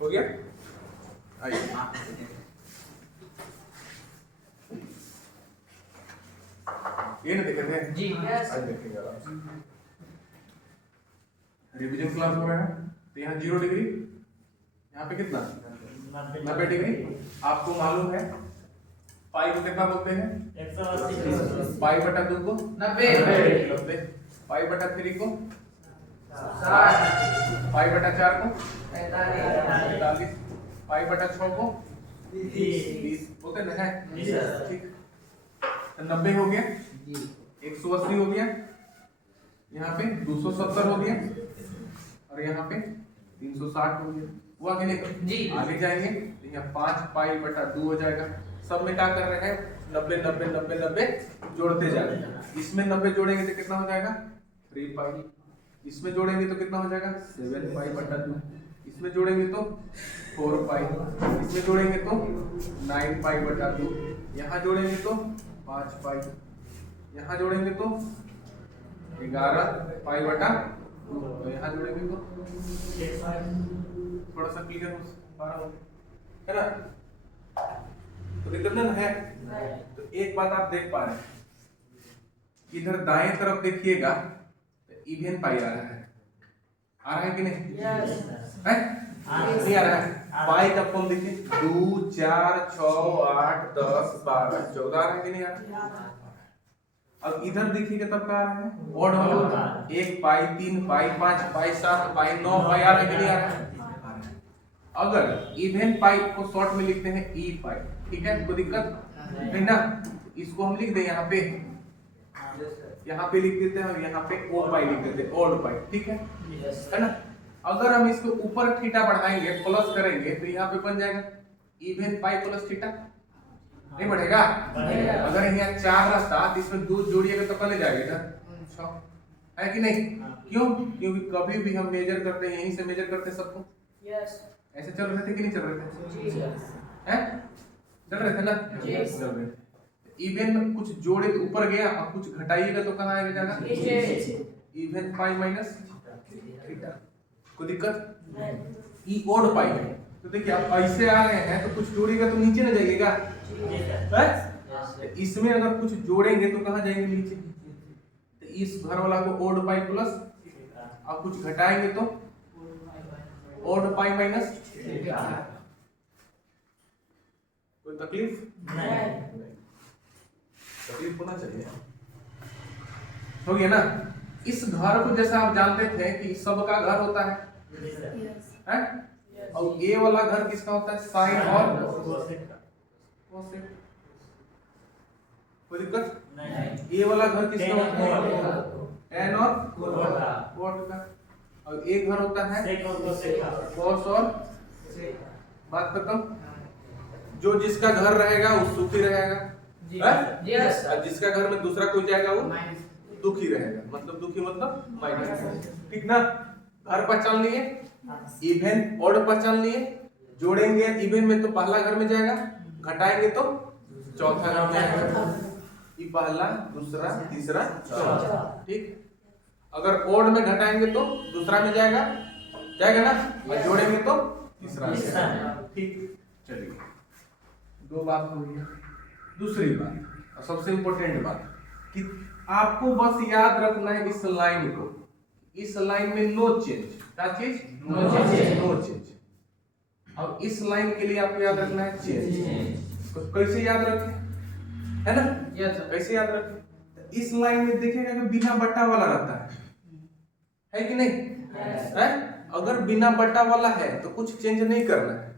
हो गया? आइए ये ना देखे थे जी यस आज देखेंगे आराम से। रिवीजन क्लास हो रहा है तो यहाँ 0 डिग्री, यहाँ पे कितना 90 डिग्री। आपको मालूम है पाई को कितना बोलते हैं 180 पाई बटा 2 को 90, पाई बटा 3 को 60 पाई बटा 4 को 45 45, पाई बटा 6 को 30 20 होते ना है। जी सर। ठीक, तो 90 हो गया, जी 180 हो गया, यहाँ पे 270 हो गया और यहाँ पे 360 हो गया। हुआ कि नहीं? जी। आगे जाएंगे तो यहाँ 5 पाई बटा 2 हो जाएगा। सब में क्या कर रहे हैं 90 90 90 90 जोड़ते जा रहे हैं। इसमें 90 जोड़ेंगे तो कितना हो जाएगा 3 पाई, इसमें जोड़ेंगे तो कितना हो जाएगा 7 पाई बटा 2, इसमें जोड़ेंगे तो 4 पाई, इसमें जोड़ेंगे तो 9 पाई बटा 2, यहाँ जोड़ेंगे तो 5 पाई, यहाँ जोड़ेंगे तो 11 पाई बटा 2, तो यहाँ जोड़ेंगे तो थोड़ा सा क्लियर हो पा रहा हूँ है ना? तो दिक्कत ना है। तो एक बात आप देख पा रहे हैं, इधर दाएं तरफ देखिएगा तो इवन पाई आ रहा है कि नहीं? है? नहीं आ रहा है। पाई का फॉर्म देखिए 2 4 6 8 10 12 14 आ रहा है कि नहीं आ रहा? अब इधर देखिएगा तब क्या आ रहा है ऑड वाला 1 पाई 3 पाई 5 पाई 7 पाई 9 पाई आ रहा है कि नहीं आ रहा है? अगर इवन पाई को शॉर्ट में लिखते हैं ई पाई, ठीक है, कोई दिक्कत नहीं ना? इसको हम लिख दें यहाँ पे लिख देते हैं और यहाँ पे ओ पाई लिख देते हैं ऑड पाई, ठीक है ना? अगर हम इसको ऊपर थीटा बढ़ाएंगे प्लस करेंगे तो यहाँ पे बन जाएगा इवन पाई प्लस थीटा, नहीं बढ़ेगा? अगर यहाँ 4 रास्ता तो इसमें 2 जोड़िएगा तो कल जाएगा ना 6, है कि नहीं? क्यों? क्योंकि कभी भी हम मेजर करते हैं यहीं से मेजर करते हैं सबको। ऐसे चल रहे थे कि नहीं चल रहे थे? हैं? चल रहे थे ना? चल रहे थे। इवन में कुछ जोड़े तो ऊपर गया और कुछ घटाइएगा तो कहाँ आएगा जाना? इवन पाई माइनस थीटा, कोई दिक्कत? ई ओड पाई है तो देखिए आप ऐसे आ रहे हैं तो कुछ जोड़ेगा तो नीचे ना जाइएगा, इसमें अगर कुछ जोड़ेंगे तो कहाँ जाएंगे नीचे? तो इस घर वाला को ओड पाई प्लस और कुछ घटाएंगे तो ओड पाई माइनस। कोई तकलीफ नहीं? तकलीफ होना चाहिए, हो गया ना? इस घर को जैसा आप जानते थे कि सबका घर होता है, हैं? और ये वाला घर किसका होता है? साइन और कोसेक। कोई दिक्कत नहीं? ये वाला घर किसका होता है? tan और cot का। और एक घर होता है cos और बात खत्म। जो जिसका घर रहेगा वो सुखी रहेगा, और जिसका घर में दूसरा कोई जाएगा वो दुखी रहेगा। मतलब दुखी मतलब माइनस, ठीक ना? घर पहचान लिए, इवन ऑड पहचान लिए, जोड़ेंगे इवन में तो पहला घर में जाएगा, घटाएंगे तो चौथा घर में आएगा। ये पहला दूसरा तीसरा चौथा, ठीक? अगर ओड में घटाएंगे तो दूसरा में जाएगा ना, और जोड़ेंगे तो तीसरा में जाएगा, ठीक? चलिए, दो बात हो गई। दूसरी बात और सबसे इंपॉर्टेंट बात कि आपको बस याद रखना है इस लाइन को, इस लाइन में नो चेंज। क्या चीज? No change. और इस लाइन के लिए आपको याद रखना है चेंज। तो कैसे याद रखें, है ना? कैसे याद रखें? इस लाइन में देखिएगा कि बिना बटा वाला रहता है कि नहीं? है? अगर बिना बटा वाला है तो कुछ चेंज नहीं करना है,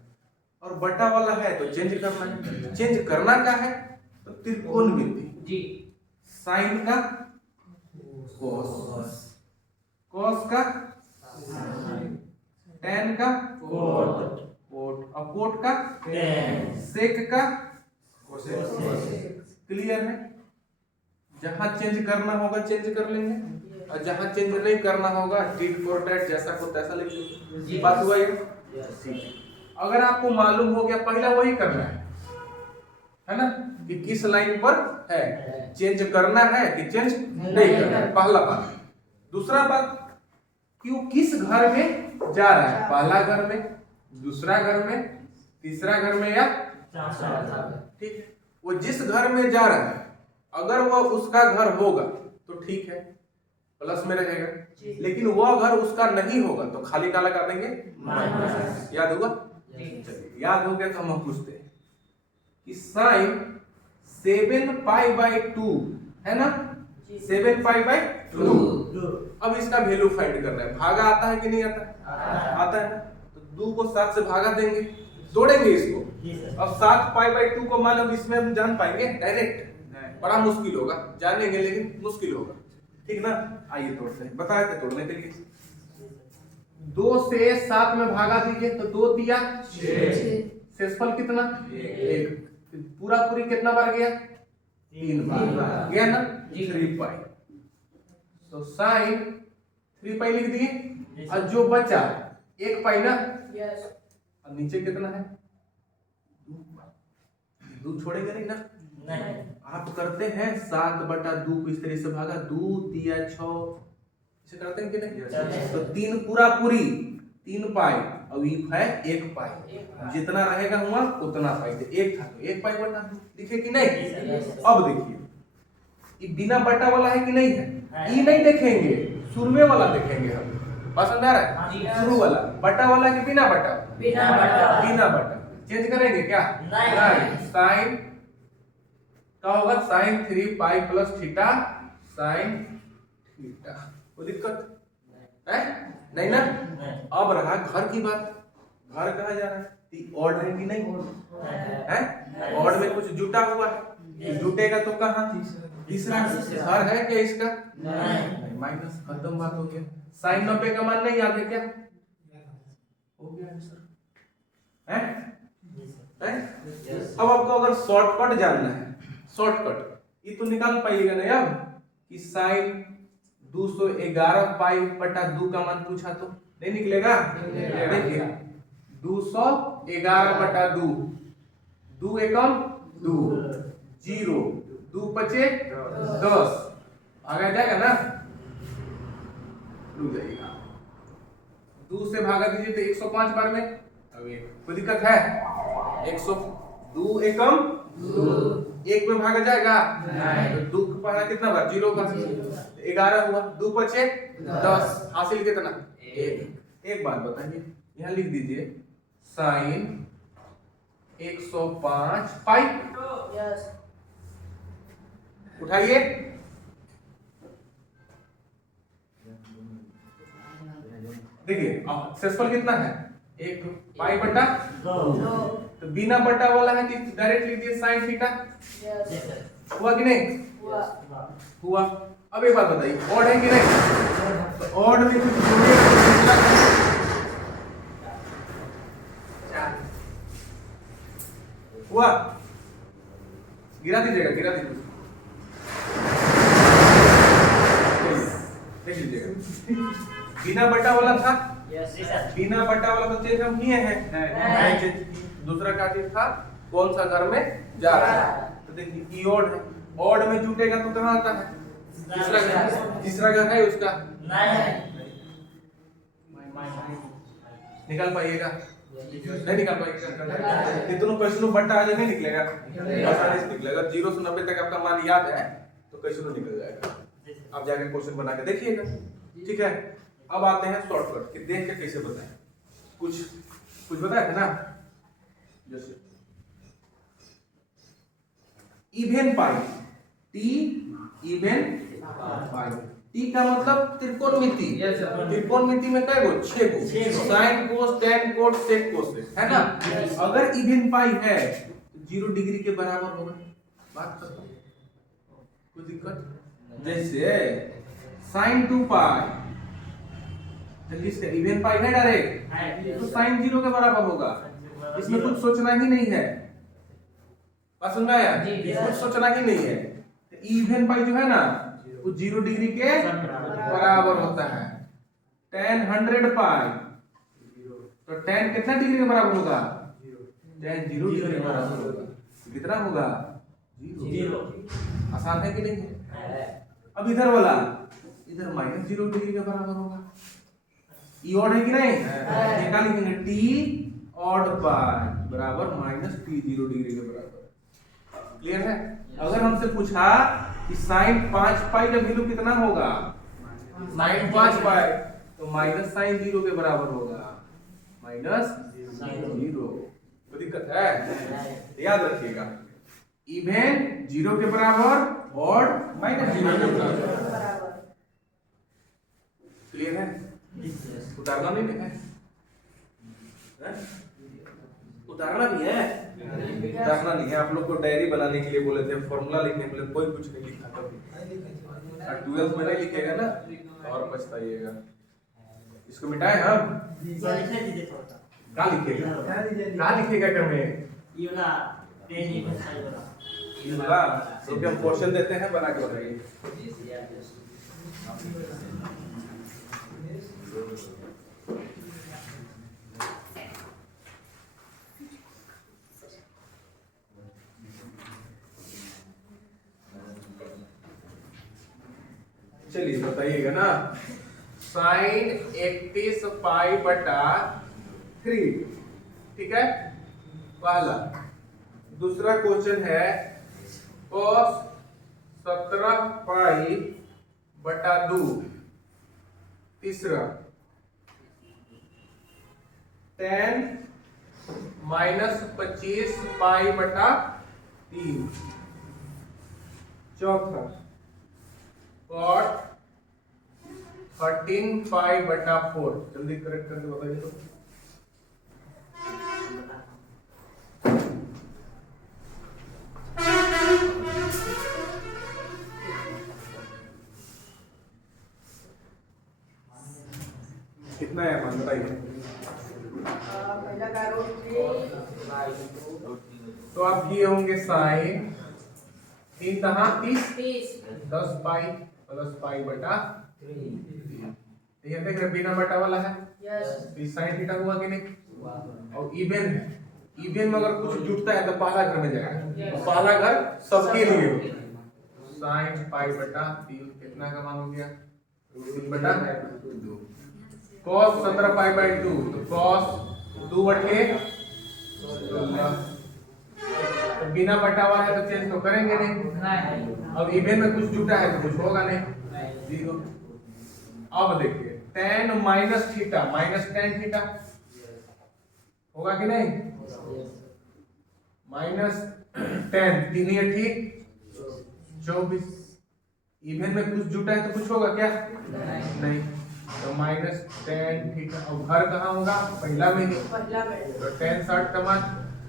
और बटा वाला है तो चेंज करना है। चेंज करना क्या है? तो त्रिकोणमिति, साइन का कॉस, कॉस का tan का कोट, और कोट का सेक का कोसेक। क्लियर है? जहां चेंज करना होगा चेंज कर लेंगे, और जहां चेंज नहीं करना होगा टिट फॉर टैट जैसा को तैसा लिख लेंगे। बात हुआ ये? अगर आपको मालूम हो गया पहला वही करना है ना, कि किस लाइन पर है, चेंज करना है कि चेंज नहीं करना है, पहला बात। दूसरा बात कि वो किस घर में जा रहा है, पहला घर में दूसरा घर में, तीसरा घर में या ठीक है। वो जिस घर में जा रहा है अगर वो उसका घर होगा तो ठीक है, प्लस में रहेगा, लेकिन वो घर उसका नहीं होगा तो खाली का लगा देंगे माइनस। याद होगा? चलिए याद हो गया तो हम पूछते हैं कि साइन 7π/2 है ना, 7π/2। अब इसका वैल्यू फाइंड करना है। भागा आता है कि नहीं आता है? आता है ना, तो 2 को 7 से भागा देंगे, तोड़ेंगे इसको। अब 7π/2 को मान अब इसमें हम जान पाएंगे डायरेक्ट? बड़ा मुश्किल होगा, जानेंगे लेकिन मुश्किल होगा, ठीक ना। आइए तोड़ते हैं, बताए थे तोड़ने के लिए। 2 से 7 में भागा दीजिए तो 2 दिया 6, शेषफल कितना 1, पूरा पूरी कितना बार गया 3 बार गया ना, 3π। तो साइन 3π लिख दिए और जो बचा 1π ना, और नीचे कितना है 2 छोड़ेंगे नहीं ना। आप करते हैं 7/2 को इस तरह से भागा, 2 दिया 6, इसे करते हैं कि नहीं। तो 3 पूरा पूरी 3π, अब इफ है 1π, जितना रहेगा हुआ उतना पाई। 1 था तो 1π/2 लिखे कि नहीं। अब देखिए ये बिना बटा वाला है कि नहीं है, ये नहीं देखेंगे, शुरू वाला देखेंगे हम। पसंद आ रहा है? शुरू वाला बटा वाला कि बिना बटा? बिना बटा। चेंज करेंगे क्या? नहीं। साइन क्या होगा, sine 3π plus theta sine theta. कोई दिक्कत है नहीं ना। अब रहा घर की बात, घर कहा जा रहा है, ऑड है कि नहीं है? ऑड में कुछ जुटा हुआ है, जुटेगा तो कहाँ तीसरा घर है क्या इसका? नहीं, माइनस, खत्म बात हो गया। साइन 90 का मान नहीं याद है क्या? हो गया आंसर है? अब आपको अगर शॉर्टकट जानना है, शॉर्टकट ये तो निकाल पाइएगा ना अब कि साइन 211π/2 का मान पूछा तो नहीं निकलेगा। देखिए 211/2, 2 एकम 2, 0, 2 पचे 10, आगे जाएगा ना, रुक जाइएगा। 2 से भागा दीजिए तो 105 बार में। अब कोई दिक्कत है? 102 एकम 2, 1 में भागा जाएगा तो 2 पढ़ा कितना बार 0 का 11 हुआ, 2 पचे 10, हासिल कितना 1। एक बात बताइए, यहाँ लिख दीजिए साइन 105π, उठाइए देखिए शेषफल कितना है 1π/2। तो बिना बटा वाला है कि डायरेक्ट लिख दिए साइन थीटा। हुआ कि नहीं? हुआ। अब एक बात बताइए, ऑड है कि नहीं? तो ऑड में कुछ हुआ, गिरा दीजिएगा, गिरा दीजिए, देख लीजिएगा। बिना बटा वाला था, बिना बटा वाला तो चेंज हम किए हैं, दूसरा का चीज था कौन सा घर में जा रहा है। तो देखिए ऑड है, ऑड में जुटेगा तो कहाँ आता है तीसरा घर है उसका, निकाल पाइएगा नहीं निकाल पाइएगा। कितनों क्वेश्चनों बटा आज नहीं निकलेगा, आसानी से निकलेगा। 0 से 90 तक आपका मान याद है तो क्वेश्चनों निकल जाएगा। आप जाके क्वेश्चन बना के देखिएगा, ठीक है। अब आते हैं शॉर्टकट कि देख के कैसे बताएं। कुछ बताए थे ना, जैसे even pi, T even pi, T का मतलब त्रिकोणमिति। त्रिकोणमिति में कै गो 6 गो, sine cos tan cot sec cos है ना। अगर इवेन पाई है तो 0 डिग्री के बराबर होगा। बात करता हूं, कोई दिक्कत? जैसे साइन 2π इवेन पाई है डायरेक्ट, तो साइन 0 के बराबर होगा, इसमें कुछ सोचना ही नहीं है। बात समझ में आया? कुछ सोचना ही नहीं है। इवेन पाई जो है ना वो 0 डिग्री के बराबर होता है। tan 100π, तो tan कितना डिग्री के बराबर होगा? tan 0 डिग्री के बराबर होगा। कितना होगा? 0। आसान है कि नहीं है? अब इधर वाला इधर -0 डिग्री के बराबर होगा। ई ऑड है कि नहीं? निकाल लिखेंगे टी ऑड पाई बराबर माइनस टी 0 डिग्री के बराबर। क्लियर है? अगर हमसे पूछा कि साइन 5 पाई का वैल्यू कितना होगा, साइन 5 पाई, तो माइनस साइन 0 के बराबर होगा, माइनस 0। कोई दिक्कत है? याद रखिएगा, इवन 0 के बराबर और माइनस 0 के बराबर। क्लियर है? उतारना नहीं है? उतारना भी है? उतारना नहीं है। आप लोग को डायरी बनाने के लिए बोले थे, फॉर्मूला लिखने के लिए, कोई कुछ नहीं लिखा कभी। 12th में नहीं लिखेगा ना और पछताइएगा। इसको मिटाए हम? कहाँ लिखेगा? कहाँ लिखेगा क्रम तो हम क्वेश्चन देते हैं, बना के बताइए। चलिए बताइएगा ना, साइन 31 पाई बटा 3, ठीक है पहला। दूसरा क्वेश्चन है cos 17 पाई बटा 2। तीसरा tan माइनस 25 पाई बटा 3। चौथा cot 13 पाई बटा 4। जल्दी करेक्ट करके बताइए तो। कितना है मान बताइए। तो आप किए होंगे साइन 3 तहा 30 10 पाई प्लस पाई बटा 3। ये देख रहे बिना बटा वाला है, तो साइन थीटा हुआ कि नहीं? और इवन है, इवन में अगर कुछ जुटता है तो पहला घर में जाएगा, तो पहला घर सबके लिए होगा। साइन पाई बटा 3 कितना का मान हो गया? 3 बटा 2। cos 17 पाई बाई 2, तो cos 2 बटे 16। बिना बटा हुआ है तो चेंज तो करेंगे नहीं। अब इवन में कुछ जुटा है तो कुछ होगा नहीं, 0। अब देखिए tan minus theta minus tan theta होगा कि नहीं? माइनस tan 3 या ठीक 24। इवन में कुछ जुटा है तो कुछ होगा क्या? नहीं। तो माइनस tan थीटा, और घर कहाँ होगा? पहला में ही, तो tan 60 का मान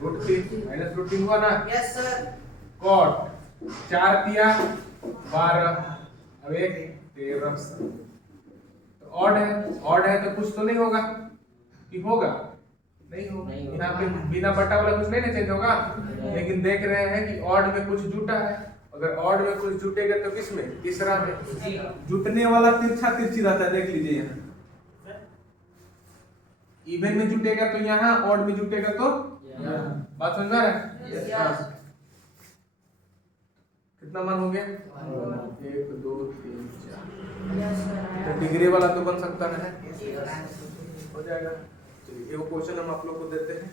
√3 माइनस √3 हुआ ना? Yes sir. cot 4 दिया 12, अब 1 13। तो ऑड है तो कुछ तो नहीं होगा कि होगा? नहीं होगा। यहाँ पे बिना बटा वाला कुछ नहीं ना चेंज होगा, लेकिन देख रहे हैं कि ऑड में कुछ जुटा है। अगर ऑड में कुछ जुटेगा तो किस में? तीसरा में। जुटने वाला तिरछा तिरछी रहता है, देख लीजिए यहाँ। इवन में जुटेगा तो यहाँ, ऑड में जुटेगा तो बात समझ में आ रहा है? कितना मान हो गया? 1 2 3 4। तो डिग्री वाला तो बन सकता है, हो जाएगा। चलिए एक क्वेश्चन हम आप लोग को देते हैं।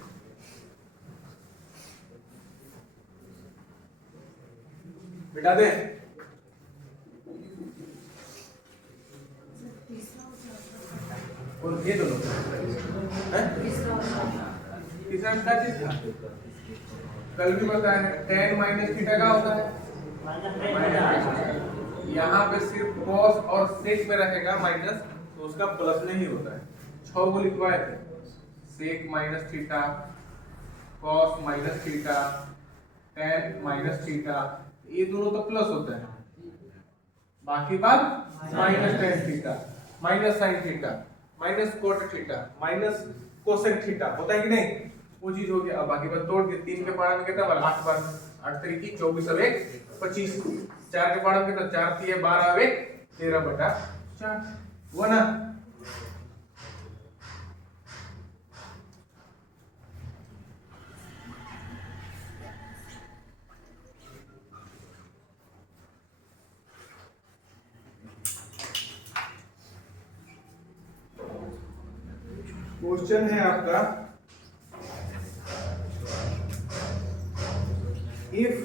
बिठा दे। और ये दोनों हैं? तीसरा क्या चीज था? कल भी बताया है, tan माइनस थीटा का होता है। यहाँ पे सिर्फ cos और sec में रहेगा माइनस, तो उसका प्लस नहीं होता है। 6 को लिखवाए थे, sec minus theta, cos minus theta, tan minus theta, ये दोनों तो प्लस होता है। बाकी बात minus tan theta, minus sin theta, minus cot theta, minus cosec theta होता है कि नहीं? वो चीज हो गया। अब बाकी बात तोड़ के 3 के पारा में कितना बार? 8 बार, 8 तरीकी 24 और 1 25। 4 के पारा में कितना? 4 3 12 और 1 13 बटा 4 हुआ ना? क्वेश्चन है आपका if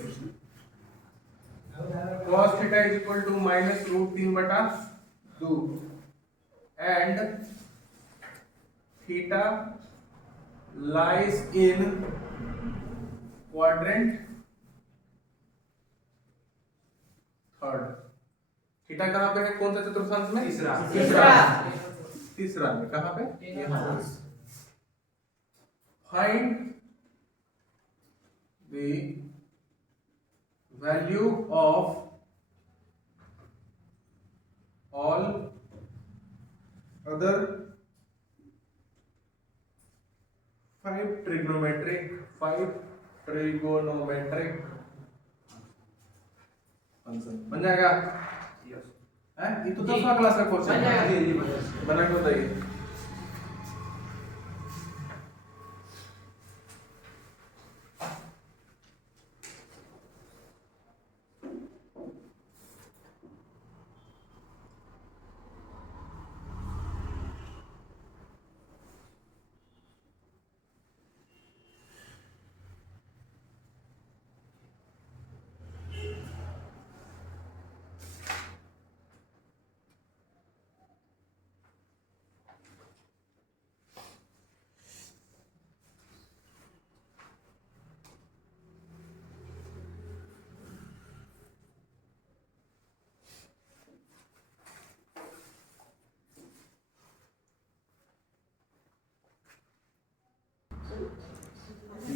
cos theta is equal to minus root 3/2 and theta lies in quadrant third. Theta कहाँ पे है, कौन सा चतुर्थांश में? तीसरा में कहाँ पे? Find the value of all other 5 trigonometric function. बन जाएगा? हैं? ये तो 10वां क्लास का क्वेश्चन है। जी बना के बताइए।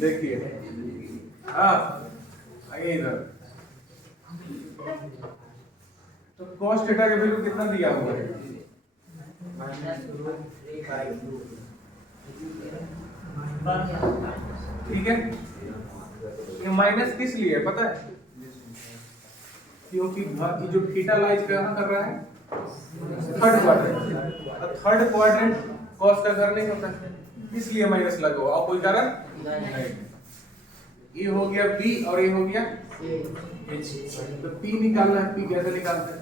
देखिए आगे इधर तो cos थीटा का वैल्यू कितना दिया हुआ है? ठीक है, ये माइनस किस लिए पता है? क्योंकि ये जो थीटा लाइज कहाँ कर रहा है? Third quadrant. Third quadrant cos का घर नहीं होता है, इसलिए माइनस लगा हुआ। और कोई कारण नहीं। ये हो गया B और ये हो गया H। तो P निकालना है। P कैसे निकालते हैं?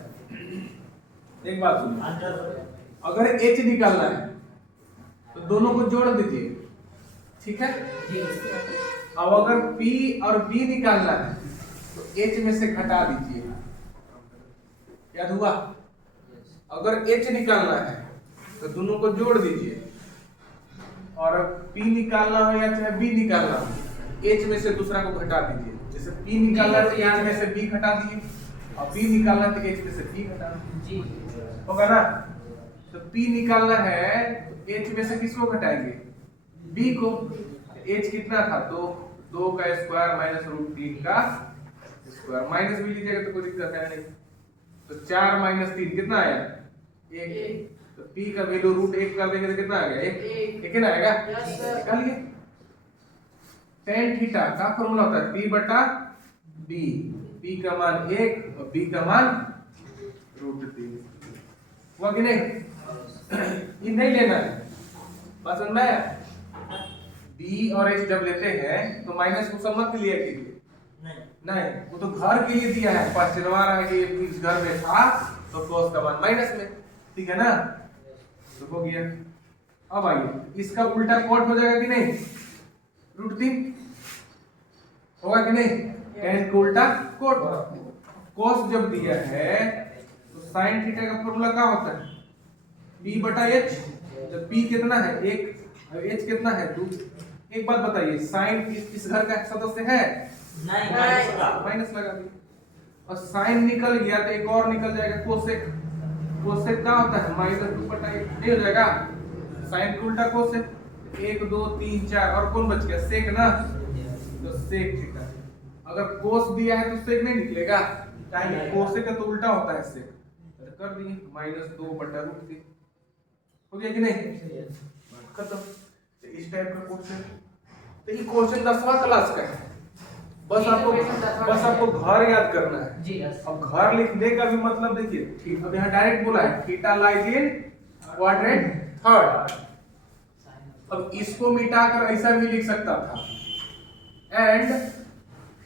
एक बात सुनिए, अगर H निकालना है तो दोनों को जोड़ दीजिए, ठीक है? अब अगर P और B निकालना है तो H में से घटा दीजिए। याद हुआ? अगर H निकालना है तो दोनों को जोड़ दीजिए, और P निकालना हो या चाहे B निकालना हो, H में से दूसरा को घटा दीजिए। जैसे P निकालना है तो H में से B घटा दिए, और B निकालना है तो H में से B घटा दिए, होगा ना? तो P निकालना है तो H में से किसको घटाएंगे? B को। H कितना था? तो 2 का स्क्वायर माइनस रूट 3 का स्क्वायर। माइनस भी लीजिएगा तो कोई दिक्कत है नहीं। तो 4 माइनस 3 कितना आया? 1। तो P का वैल्यू रूट 1 कर देंगे तो कितना आ गया? 1 कितना आएगा? निकालिए। tan थीटा का फॉर्मूला होता है P बटा B। P का मान 1 और B का मान रूट 3। हुआ कि नहीं? ये नहीं लेना है, बात समझ में आया? B और H जब लेते हैं तो माइनस को सब मत लिया कीजिए। नहीं, वो तो घर के लिए दिया है, पचनवा रहा है कि इस घर में था तो cos का मान माइनस में, ठीक है ना? तो हो गया। अब आइए, इसका उल्टा कॉट हो जाएगा कि नहीं? रूट 3 होगा कि नहीं? tan का उल्टा कॉट। cos जब दिया है तो sin थीटा का फॉर्मूला क्या होता है? P बटा H। जब P कितना है? 1 और H कितना है? 2। एक बात बताइए, sin इस घर का सदस्य है? नहीं, माइनस लगा दिया। और sin निकल गया तो एक और निकल जाएगा कोसेक। कोसेक क्या होता है? -2 बटा 1। नहीं हो जाएगा? sin का उल्टा कोसेक। 1 2 3 4 और कौन बच गया? सेक ना। तो सेक थीटा। अगर cos दिया है तो सेक नहीं निकलेगा, कोसेक का तो उल्टा होता है सेक। तो कर दिए -2 बटा रूट 3। हो गया कि नहीं? खत्म। तो इस टाइप का क्वेश्चन, तो ये क्वेश्चन 10वां क्लास का है। बस आपको घर याद करना है जी। अब घर लिखने का भी मतलब देखिए, ठीक, अब यहाँ डायरेक्ट बोला है theta lies in quadrant third. अब इसको मिटाकर ऐसा भी लिख सकता था, and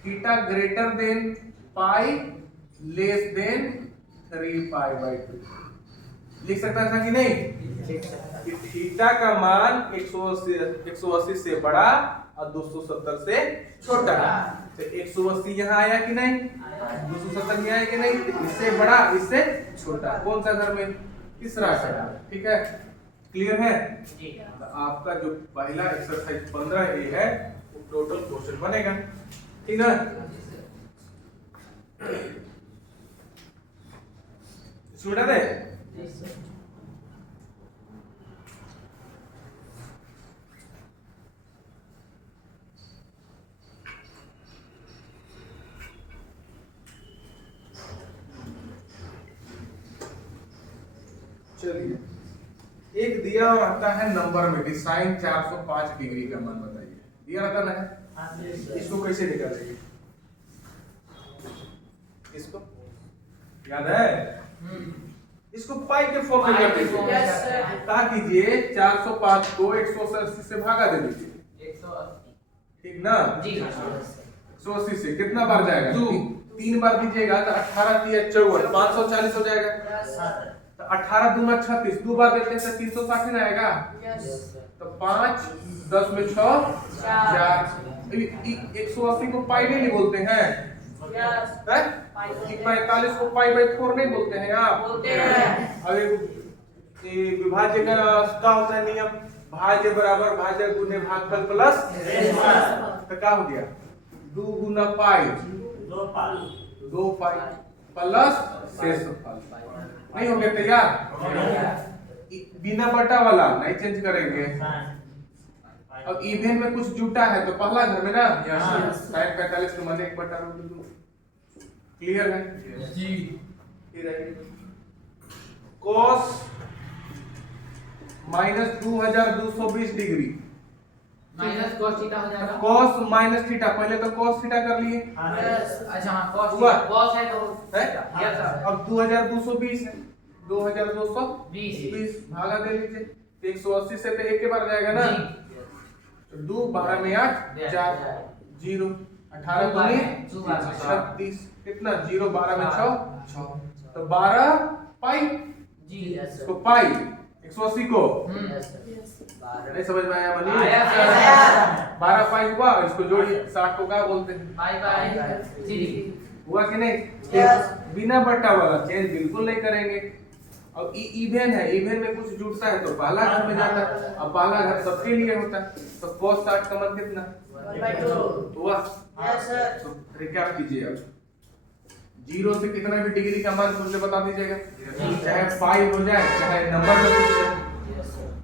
theta greater than pi less than 3 pi by 2 लिख सकता था कि नहीं? कि थीटा का मान 180 से बड़ा और 270 से छोटा। तो 180 यहाँ आया कि नहीं, 270 में आया कि नहीं, तो इससे बड़ा इससे छोटा, कौन सा घर में, तीसरा घर। ठीक है, क्लियर है। तो आपका जो पहला एक्सरसाइज 15A है वो टोटल क्वेश्चन बनेगा। ठीक है, स्टूडेंट है। चलिए, एक दिया रहता है नंबर में कि साइन 405 डिग्री का मान बताइए, दिया रहता ना है, इसको कैसे निकालेंगे, इसको याद है, इसको पाई के फॉर्म में करते हैं। क्या कीजिए, 405 को 180 से भागा दे दीजिए, 180, ठीक ना, 180 से कितना बार जाएगा, 3 बार दीजिएगा तो 18 दिया 54, 540 हो जाएगा। तो 18 दूना 36, 2 बार देते हैं तो 360 ना आएगा। तो 5 10 में 6 4। 180 को पाई नहीं बोलते हैं, 45 को पाई बाई 4 नहीं बोलते हैं आप, बोलते हैं। अब विभाज्य का क्या होता है नियम, भाज्य बराबर भाजक गुने भागफल प्लस, तो क्या हो गया, 2 गुना पाई 2 पाई प्लस शेषफल, नहीं हो गया तैयार। बिना बटा वाला नहीं चेंज करेंगे। अब इवेन में कुछ जुटा है तो पहला घर में ना, साइन 45 के मान 1/2। क्लियर है जी। cos minus 2220 degree, minus cos theta हो जाएगा। cos माइनस थीटा, पहले तो cos थीटा कर लिए, अच्छा हाँ, हुआ? cos है तो है? Yes sir. अब 2220 है, 2220 20 भागा दे लीजिए, 180 से तो एक के बार जाएगा ना, तो 2 12 में 8 4 0, 18 दूनी 36, कितना 0 12 में 6 6, तो 12 पाई, जी यस तो पाई 180 को यस सर। नहीं समझ में आया बनी, आया सर। 12 पाई हुआ, इसको जोड़िए 60 को क्या बोलते हैं, बाय बाय जी। हुआ कि नहीं। Yes. बिना बट्टा वाला चेंज बिल्कुल नहीं करेंगे। अब इवेन है, इवेन में कुछ जुड़ता है तो पहला घर में जाता है, अब पहला घर सबके लिए होता है, तो cos 60 का मान कितना, 1/2 हुआ। Yes sir. तो रिकैप कीजिए, अब 0 से कितना भी डिग्री का मान मुझे बता दीजिएगा, चाहे पाई हो जाए, चाहे नंबर में पूछ जाए,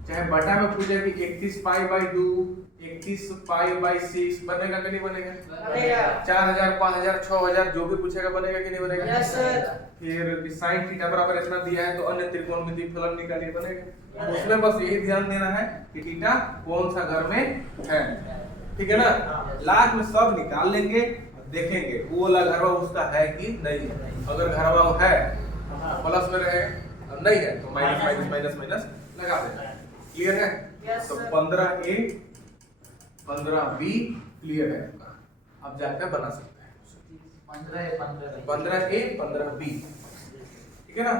चाहे बटा में पूछ जाए कि 31 पाई बाई 2, 31 पाई बाई 6 बनेगा कि नहीं बनेगा, बनेगा। 4000 5000 6000 जो भी पूछेगा बनेगा कि नहीं बनेगा। Yes sir. फिर sin थीटा बराबर इतना दिया है तो अन्य त्रिकोणमितीय फलन निकालिए, बनेगा। उसमें बस यही ध्यान देना है कि थीटा कौन सा घर में है, ठीक है ना। लास्ट में सब निकाल लेंगे, देखेंगे वो वाला घरवा उसका है कि नहीं है। अगर घरवा है तो प्लस में रहेगा, और नहीं है तो माइनस माइनस माइनस माइनस लगा देना। क्लियर है। Yes, तो sir. 15A 15B क्लियर है आपका, आप जाकर बना सकते हैं 15A 15B, ठीक है ना।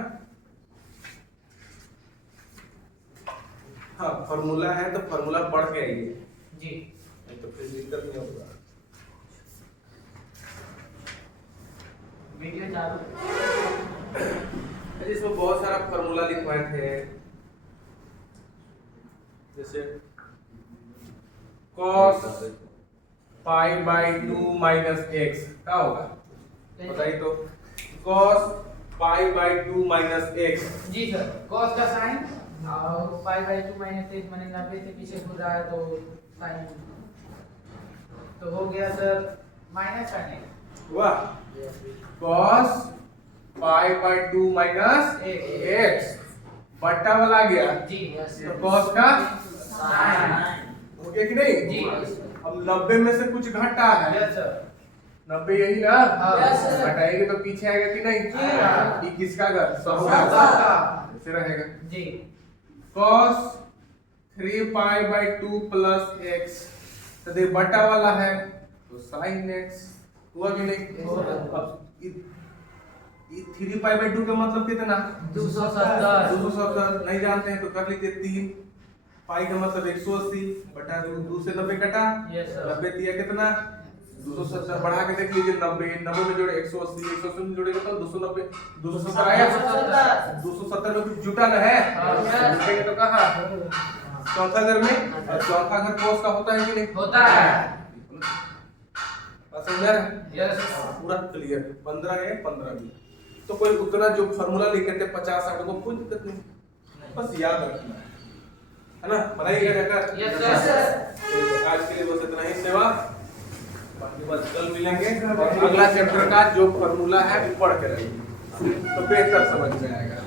हाँ, फॉर्मूला है तो फॉर्मूला पढ़ के आइए जी, नहीं तो फिर दिक्कत नहीं होगा। वीडियो चालू। इसमें बहुत सारा फॉर्मूला लिखवाए थे, जैसे cos pi by 2 minus x क्या होगा बताइए तो, cos pi by 2 minus x. जी सर, cos का साइन और π/2 माइनस 1 माने 90 से पीछे घूर रहा है तो साइन तो हो गया सर माइनस साइन हुआ cos pi by 2 minus x, बट्टा वाला आ गया जी यस तो cos का साइन हो गया कि नहीं। जी अब 90 में से कुछ घटा है, यस सर 90 यही ना, Yes, sir. घटाएंगे तो पीछे आएगा कि नहीं। जी। ये किसका घर, सब सब का का। ऐसे रहेगा। जी cos 3 pi by 2 plus x, तो देख बटा वाला है तो sin x हुआ कि नहीं। अब 3 पाई बाई 2 का मतलब कितना, 270 270 नहीं जानते हैं तो कर लीजिए 3 पाई का मतलब 180 बटा 2 से 90 कटा। Yes, sir. 90 दिया कितना 270, बढ़ा के देख लीजिए 90 में जोड़े 180, 180 में जोड़ेगा तो 290, 270 आया। 270 में कुछ जुटा न है, जुटेगा तो कहाँ चौथा घर में, और चौथा घर कोस का होता है कि नहीं होता है। बात समझ आ रहा है? Yes. पूरा क्लियर 15 है 15 भी तो कोई उतना जो फार्मूला लिखे थे 50-60 को कोई दिक्कत नहीं, बस याद रखना है ना। बनाइएगा जाकर। Yes, sir. आज के लिए बस इतना ही सेवा, बाकी बात कल मिलेंगे और अगला चैप्टर का जो फार्मूला है वो पढ़ के रहिए तो बेहतर समझ में आएगा।